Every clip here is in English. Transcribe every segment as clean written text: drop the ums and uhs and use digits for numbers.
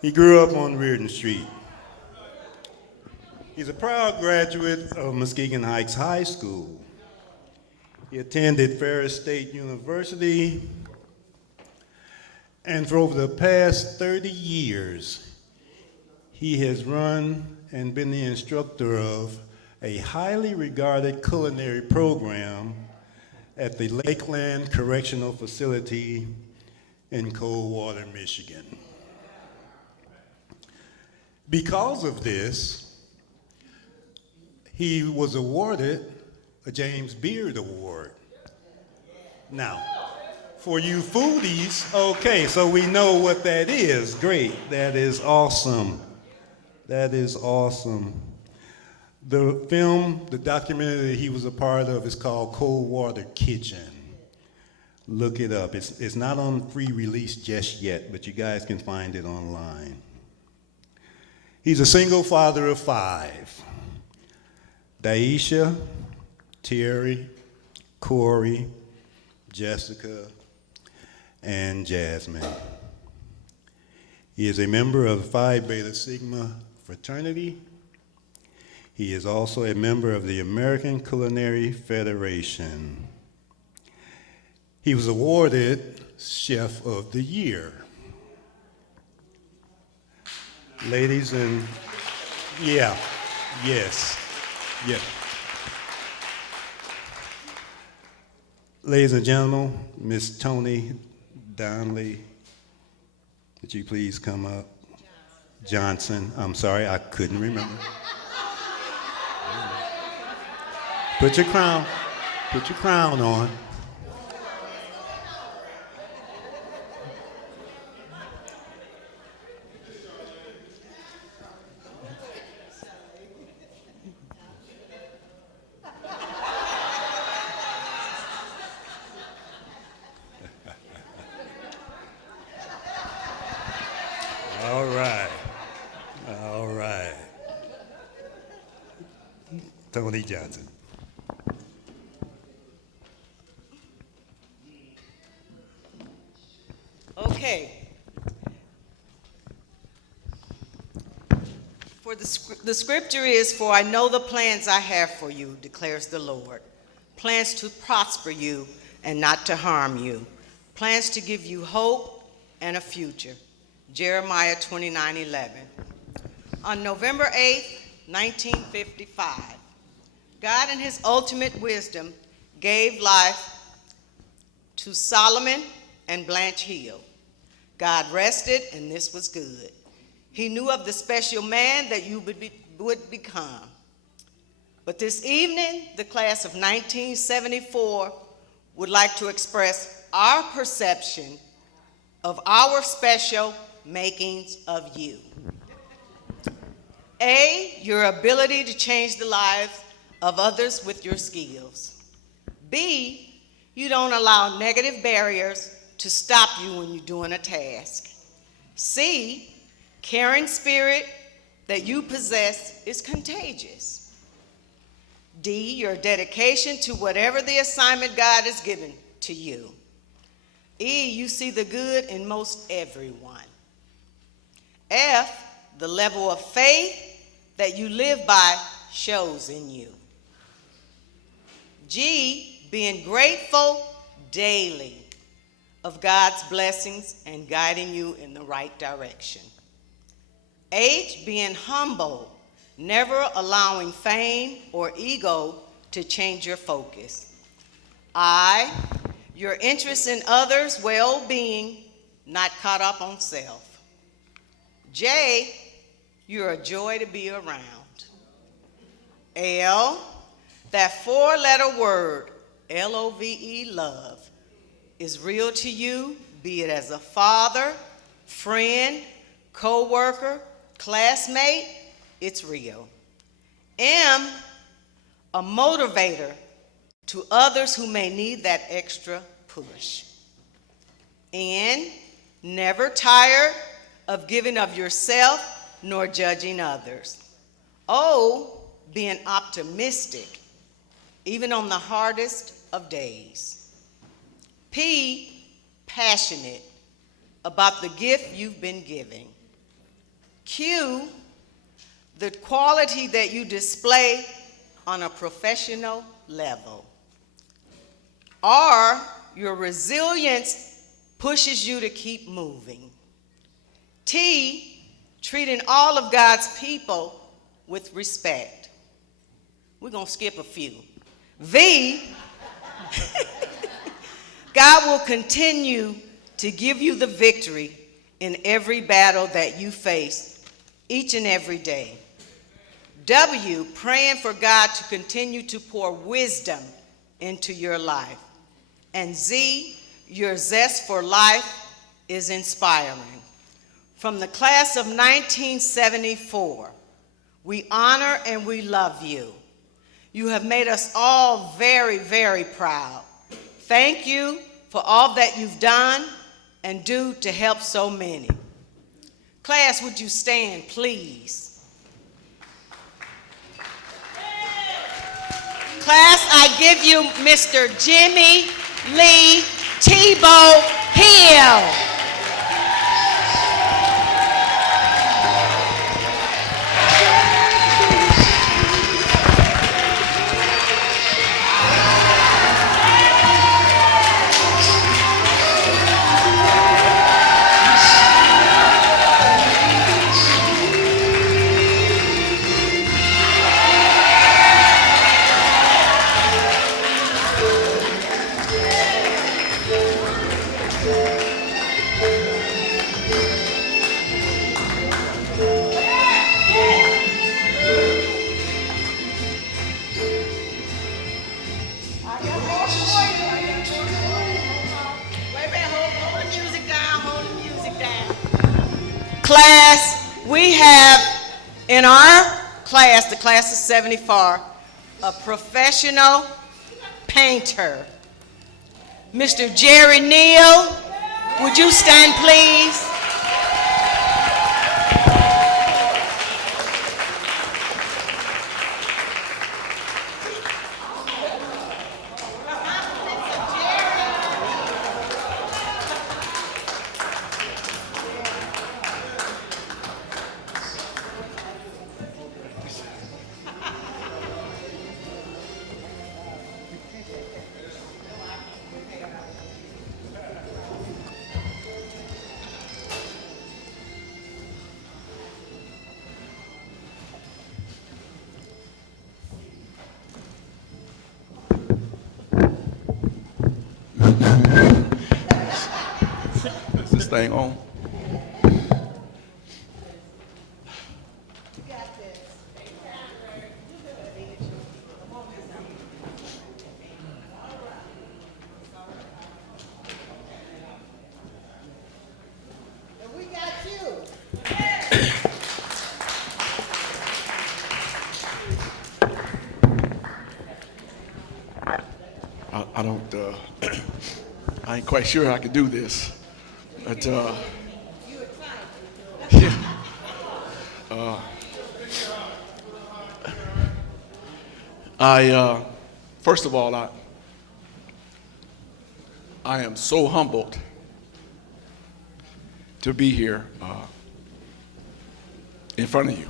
He grew up on Reardon Street. He's a proud graduate of Muskegon Heights High School. He attended Ferris State University, and for over the past 30 years, he has run and been the instructor of a highly regarded culinary program at the Lakeland Correctional Facility in Coldwater, Michigan. Because of this, he was awarded a James Beard Award. Now, for you foodies, okay, so we know what that is. Great, that is awesome. That is awesome. The film, the documentary that he was a part of is called Coldwater Kitchen. Look it up. It's not on free release just yet, but you guys can find it online. He's a single father of 5. Daisha, Terry, Corey, Jessica, and Jasmine. He is a member of the Phi Beta Sigma fraternity. He is also a member of the American Culinary Federation. He was awarded Chef of the Year. Ladies and, yes. Ladies and gentlemen, Miss Tony Donnelly, would you please come up? Johnson, I'm sorry, I couldn't remember. Put your crown on. All right. Tony Johnson. Okay. For the scripture is, "For I know the plans I have for you, declares the Lord. Plans to prosper you and not to harm you. Plans to give you hope and a future." Jeremiah 29:11. On November 8th, 1955, God in his ultimate wisdom gave life to Solomon and Blanche Hill. God rested, and this was good. He knew of the special man that you would become. But this evening, the class of 1974 would like to express our perception of our special makings of you. A, your ability to change the lives of others with your skills. B, you don't allow negative barriers to stop you when you're doing a task. C, caring spirit that you possess is contagious. D, your dedication to whatever the assignment God has given to you. E, you see the good in most everyone. F, the level of faith that you live by shows in you. G, being grateful daily of God's blessings and guiding you in the right direction. H, being humble, never allowing fame or ego to change your focus. I, your interest in others' well-being, not caught up on self. J, you're a joy to be around. L, that 4-letter word, L-O-V-E, love, is real to you, be it as a father, friend, co-worker, classmate, it's real. M, a motivator to others who may need that extra push. N, never tired of giving of yourself nor judging others. O, being optimistic, even on the hardest of days. P, passionate about the gift you've been giving. Q, the quality that you display on a professional level. R, your resilience pushes you to keep moving. T, treating all of God's people with respect. We're going to skip a few. V, God will continue to give you the victory in every battle that you face each and every day. W, praying for God to continue to pour wisdom into your life. And Z, your zest for life is inspiring. From the class of 1974, we honor and we love you. You have made us all very, very proud. Thank you for all that you've done and do to help so many. Class, would you stand, please? Class, I give you Mr. Jimmy Lee Tebow Hill. Class, we have in our class, the class of 74, a professional painter. Mr. Jerry Neal, would you stand please? Is this thing on? I don't, I ain't quite sure I can do this, but, yeah. First of all, I am so humbled to be here in front of you.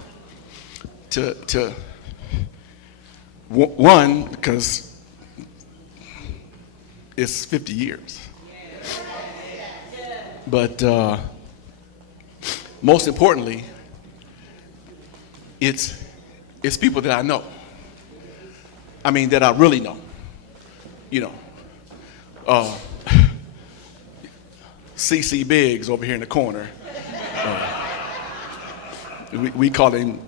One, because it's 50 years. But most importantly, it's people that I know. I mean, that I really know. You know, C.C. Biggs over here in the corner. We call him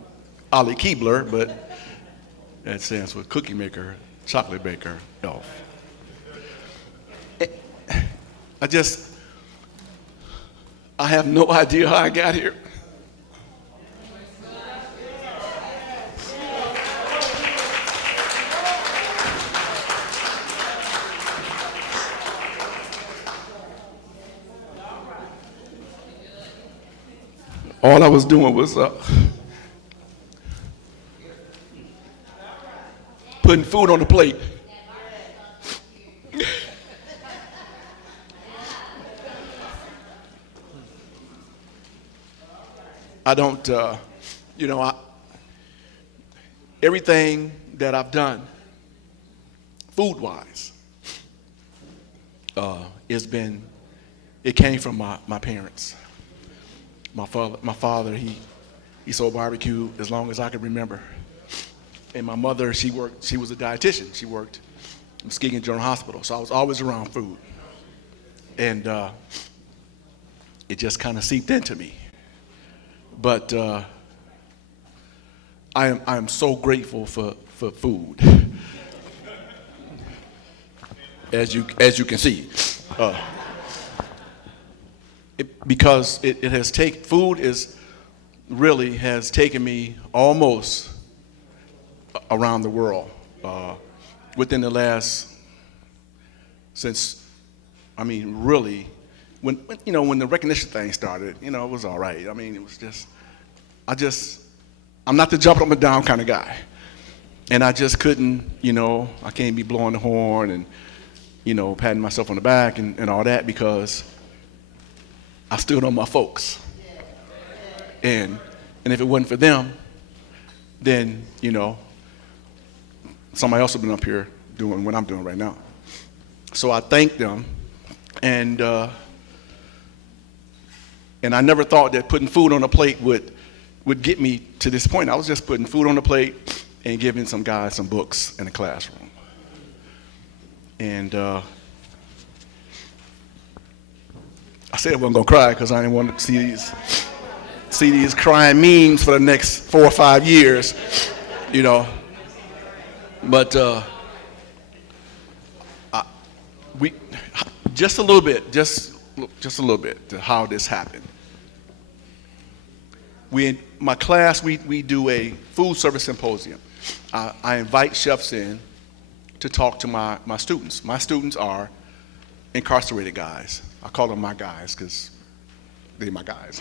Ali Keebler, but that stands for cookie maker, chocolate baker, elf. I have no idea how I got here. All I was doing was putting food on the plate. I don't, you know, everything that I've done, food-wise, it came from my parents. My father, he sold barbecue as long as I could remember. And my mother, she was a dietitian. She worked in Muskegon General Hospital, so I was always around food. And it just kind of seeped into me. But I am so grateful for food, as you can see, because it has food really has taken me almost around the world within the last, really, when the recognition thing started, it was all right. I mean, it was I'm not the jump up and down kind of guy. And I just couldn't, I can't be blowing the horn and, patting myself on the back and all that, because I stood on my folks. And if it wasn't for them, then, somebody else would have been up here doing what I'm doing right now. So I thank them. And I never thought that putting food on a plate would get me to this point. I was just putting food on the plate and giving some guys some books in the classroom. And I said I wasn't gonna cry because I didn't want to see these crying memes for the next 4 or 5 years, But we just a little bit to how this happened. In my class, we do a food service symposium. I invite chefs in to talk to my students. My students are incarcerated guys. I call them my guys because they're my guys.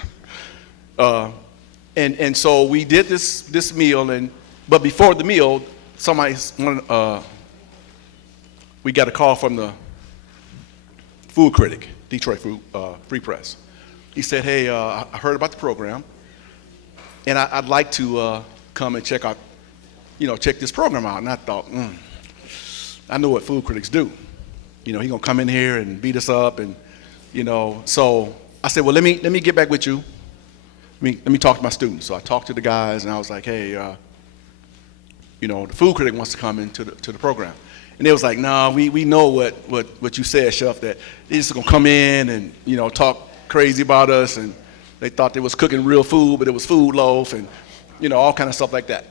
And so we did this meal, but before the meal, we got a call from the food critic, Detroit Free Press. He said, "Hey, I heard about the program, and I'd like to come and check this program out." And I thought, I know what food critics do. He's gonna come in here and beat us up, and So I said, "Well, let me get back with you. Let me talk to my students." So I talked to the guys, and I was like, "Hey, the food critic wants to come into the program." And they was like, "No, we know what you said, Chef, that they're just gonna come in and talk crazy about us, and they thought they was cooking real food, but it was food loaf, and all kind of stuff like that."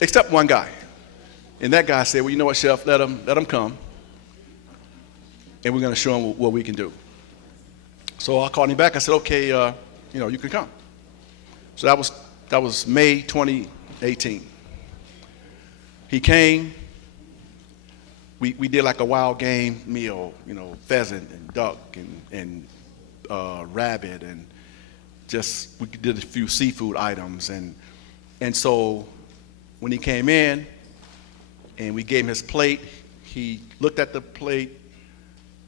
Except one guy, and that guy said, "Well, you know what, Chef, let them come, and we're gonna show them what we can do." So I called him back. I said, "Okay, you can come." So that was May 2018. He came. We did like a wild game meal, pheasant and duck and rabbit, and we did a few seafood items, and so when he came in and we gave him his plate, he looked at the plate.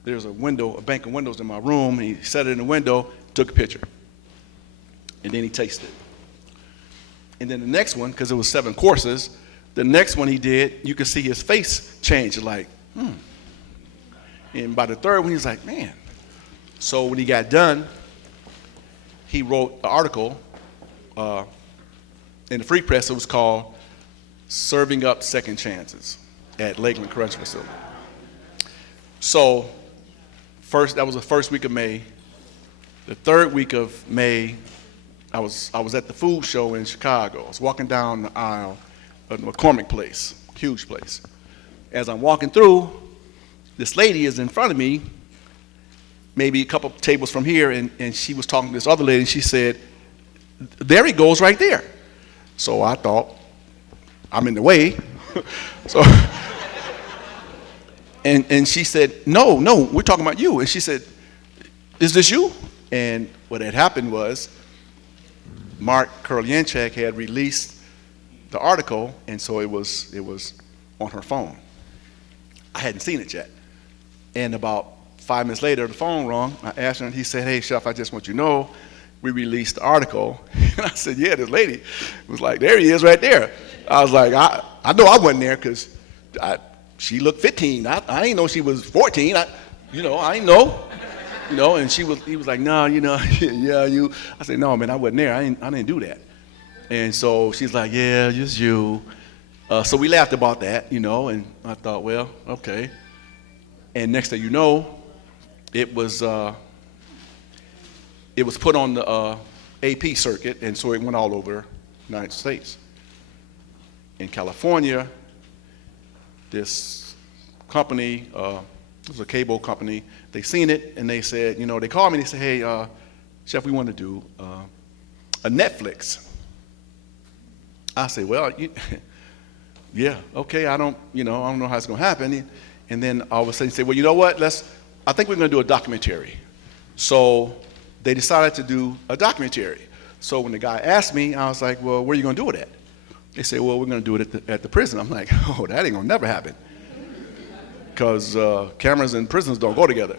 There's a bank of windows in my room. He set it in the window, took a picture, and then he tasted. And then the next one, because it was 7 courses, the next one he did, you could see his face change, like, And by the third one, he was like, "Man." So when he got done, he wrote an article in the Free Press. It was called "Serving Up Second Chances" at Lakeland Correctional Facility. So that was the first week of May. The third week of May, I was at the food show in Chicago. I was walking down the aisle of McCormick Place, huge place. As I'm walking through, this lady is in front of me, maybe a couple tables from here, and she was talking to this other lady, and she said, "There he goes right there." So I thought, I'm in the way. And she said, no, we're talking about you. And she said, "Is this you?" And what had happened was Mark Kurlianchek had released the article, and so it was on her phone. I hadn't seen it yet. And about 5 minutes later, the phone rang. I asked her, and he said, "Hey, Chef, I just want you to know, we released the article. And I said, yeah, this lady was like, there he is right there. I was like, I know I wasn't there because she looked 15. I didn't know she was 14. I didn't know. And he was like, no, yeah, you. I said, no, man, I wasn't there. I didn't do that. And so she's like, yeah, just you. So we laughed about that, and I thought, well, okay. And next thing you know, it was put on the AP circuit, and so it went all over the United States. In California, this company, it was a cable company, they seen it, and they said, they called me and they said, hey, Chef, we want to do a Netflix. I said, well, yeah, okay, I don't know how it's going to happen. And then all of a sudden he said, well, you know what, I think we're going to do a documentary. So they decided to do a documentary. So when the guy asked me, I was like, well, where are you going to do it at? They said, well, we're going to do it at the prison. I'm like, oh, that ain't going to never happen. Because cameras and prisons don't go together.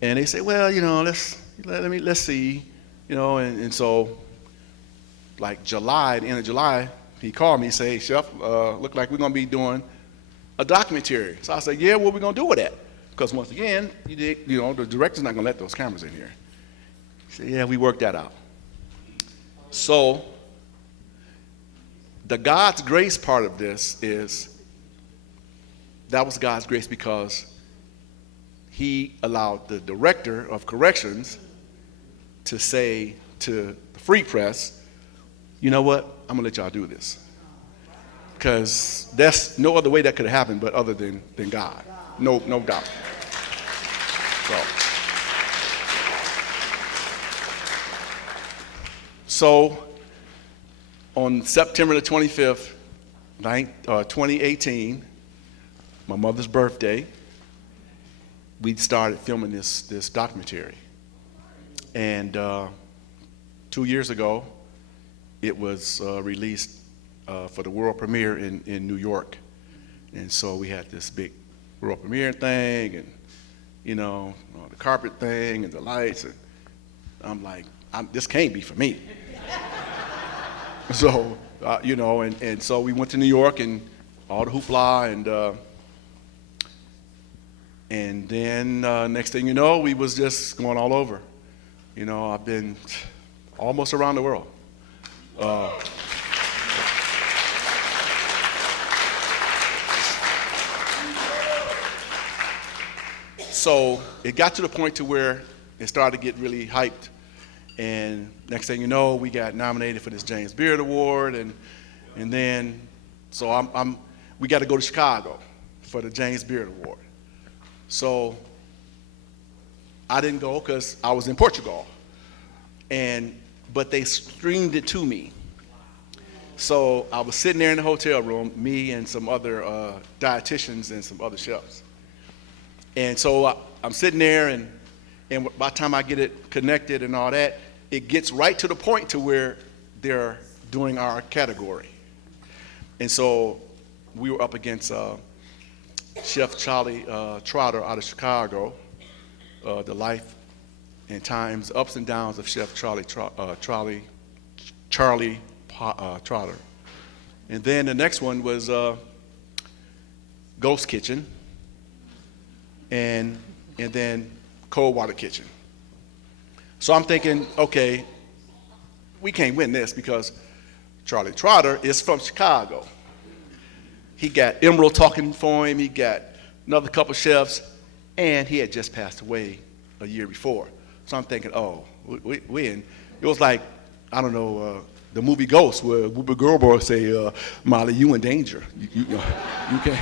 And they say, well, let's see, and so like July, the end of July, he called me and said, hey, Chef, look like we're going to be doing a documentary. So I said, yeah, what are we going to do with that? Because once again, the director's not going to let those cameras in here. He said, yeah, we worked that out. So the God's grace part of this that was God's grace because he allowed the director of corrections to say to the Free Press, you know what, I'm going to let y'all do this. Because there's no other way that could have happened but other than God. No doubt. So on September the 25th, 2018, my mother's birthday, we started filming this documentary. And 2 years ago, it was released for the world premiere in New York. And so we had this big world premiere thing and, the carpet thing and the lights. And I'm like, this can't be for me. So, and so we went to New York and all the hoopla and then next thing you know, we was just going all over. I've been almost around the world. So it got to the point to where it started to get really hyped. And next thing you know, we got nominated for this James Beard Award. And then, so we got to go to Chicago for the James Beard Award. So I didn't go because I was in Portugal. But they streamed it to me. So I was sitting there in the hotel room, me and some other dietitians and some other chefs. And so I'm sitting there, and by the time I get it connected and all that, it gets right to the point to where they're doing our category. And so we were up against Chef Charlie Trotter out of Chicago, the life and times, ups and downs of Chef Charlie Trotter. And then the next one was Ghost Kitchen, and then Cold Water Kitchen. So I'm thinking, okay, we can't win this because Charlie Trotter is from Chicago. He got Emerald talking for him. He got another couple chefs, and he had just passed away a year before. So I'm thinking, oh, we in. It was like, I don't know, the movie Ghost, where Whoopi Goldberg say, Molly, you in danger. You can't.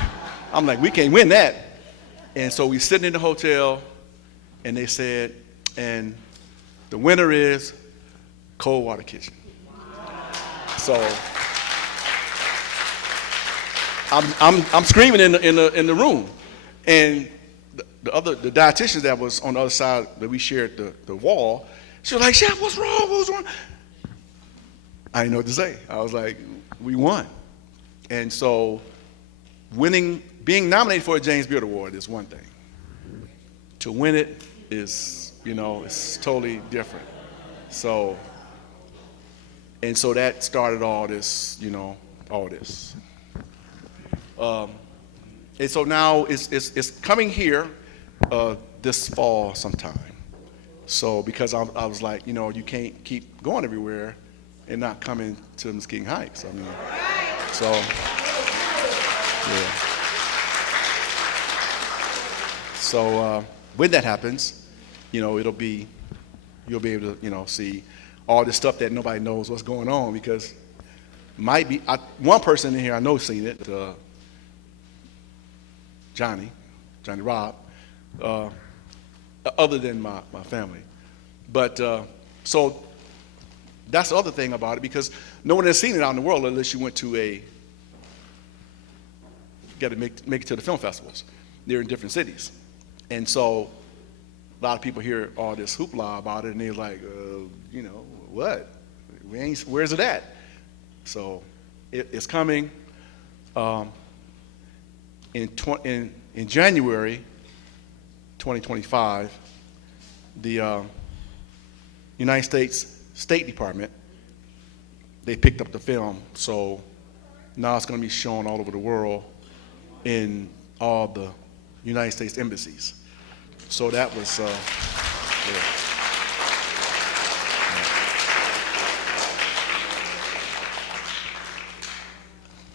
I'm like, we can't win that. And so we sitting in the hotel, and they said, and the winner is Cold Water Kitchen. So I'm screaming in the room, and the dietitian that was on the other side that we shared the wall, she was like, Chef, what's wrong? What's wrong? I didn't know what to say. I was like, we won. And so being nominated for a James Beard Award is one thing. To win it is, it's totally different. So, and so that started all this, all this. And so now it's coming here this fall sometime. So because I was like, you can't keep going everywhere and not coming to Muskegon Heights. I mean, so yeah. So when that happens, you'll be able to see all this stuff that nobody knows what's going on, because might be one person in here I know seen it, Johnny Robb, other than my family. But so that's the other thing about it, because no one has seen it out in the world unless you went to got to make it to the film festivals. They're in different cities. And so a lot of people hear all this hoopla about it, and they're like, what? Where's it at? So it's coming. In January 2025, the United States State Department, they picked up the film, so now it's going to be shown all over the world in all the United States embassies. So that was, yeah.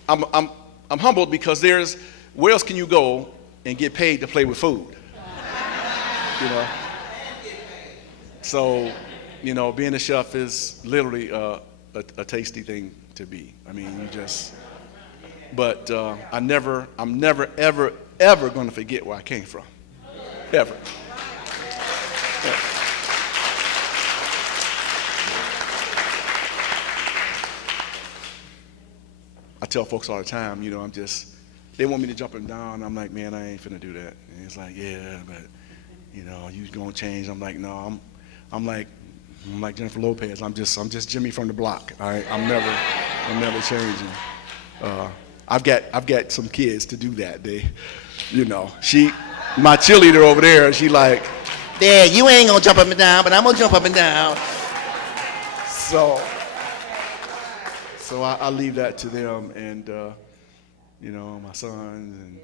I'm humbled because where else can you go and get paid to play with food? So, being a chef is literally a tasty thing to be. I mean, but I'm never, ever going to forget where I came from. Ever. Yeah. I tell folks all the time, they want me to jump them down. I'm like, man, I ain't finna do that. And it's like, yeah, but, you gonna change. I'm like, no, I'm like Jennifer Lopez. I'm just Jimmy from the block. I'm never changing. I've got some kids to do that. My cheerleader over there, she like, Dad, you ain't gonna jump up and down, but I'm gonna jump up and down. So I leave that to them, and my sons, and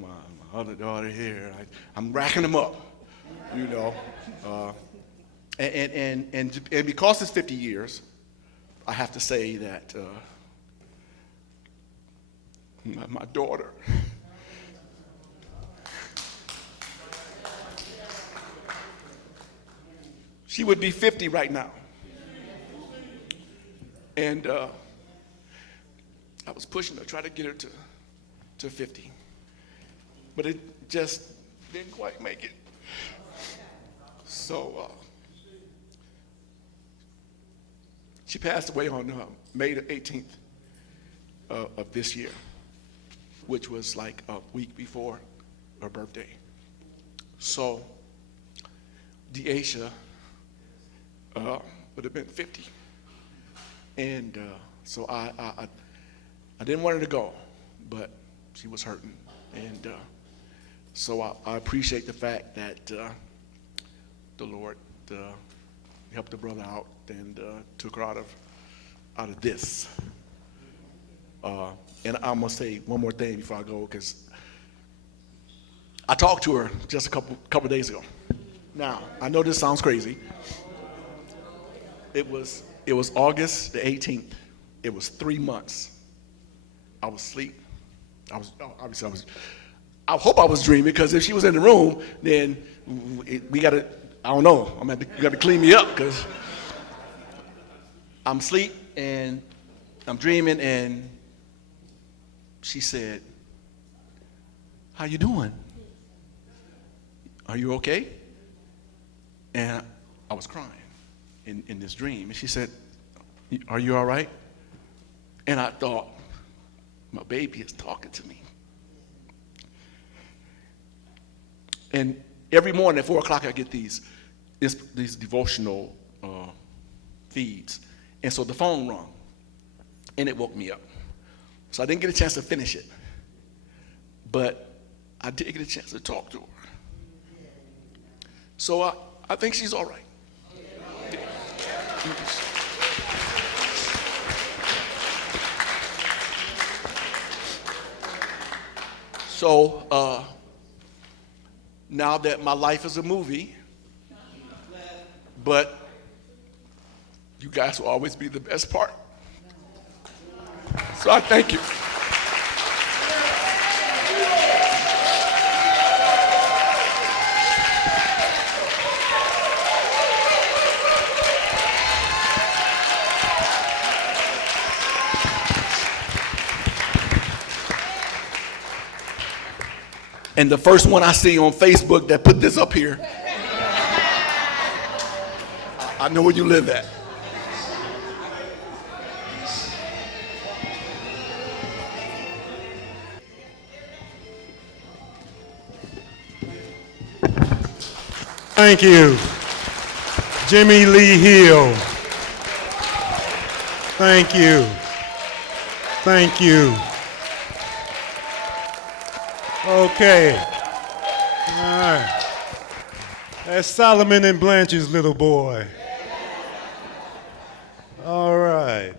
my other daughter here. I'm racking them up, and because it's 50 years, I have to say that my daughter. She would be 50 right now. And I was pushing her, trying to get her to 50. But it just didn't quite make it. So she passed away on May the 18th of this year, which was like a week before her birthday. So Deasia would have been 50. And so I didn't want her to go, but she was hurting. And so I appreciate the fact that the Lord helped the brother out and took her out of this. And I'm gonna say one more thing before I go, because I talked to her just a couple days ago. Now, I know this sounds crazy. It was August the 18th. It was 3 months. I was asleep. I hope I was dreaming, because if she was in the room, then we gotta, I don't know, you gotta clean me up, because I'm asleep and I'm dreaming, and she said, "How you doing? Are you okay?" And I was crying in this dream. And she said, "Are you all right?" And I thought, my baby is talking to me. And every morning at 4 o'clock, I get these devotional feeds. And so the phone rang, and it woke me up. So I didn't get a chance to finish it, but I did get a chance to talk to her. So I think she's all right. So now that my life is a movie, but you guys will always be the best part. So I thank you. And the first one I see on Facebook that put this up here, I know where you live at. Thank you, Jimmy Lee Hill. Thank you. Thank you. Okay. All right. That's Solomon and Blanche's little boy. All right.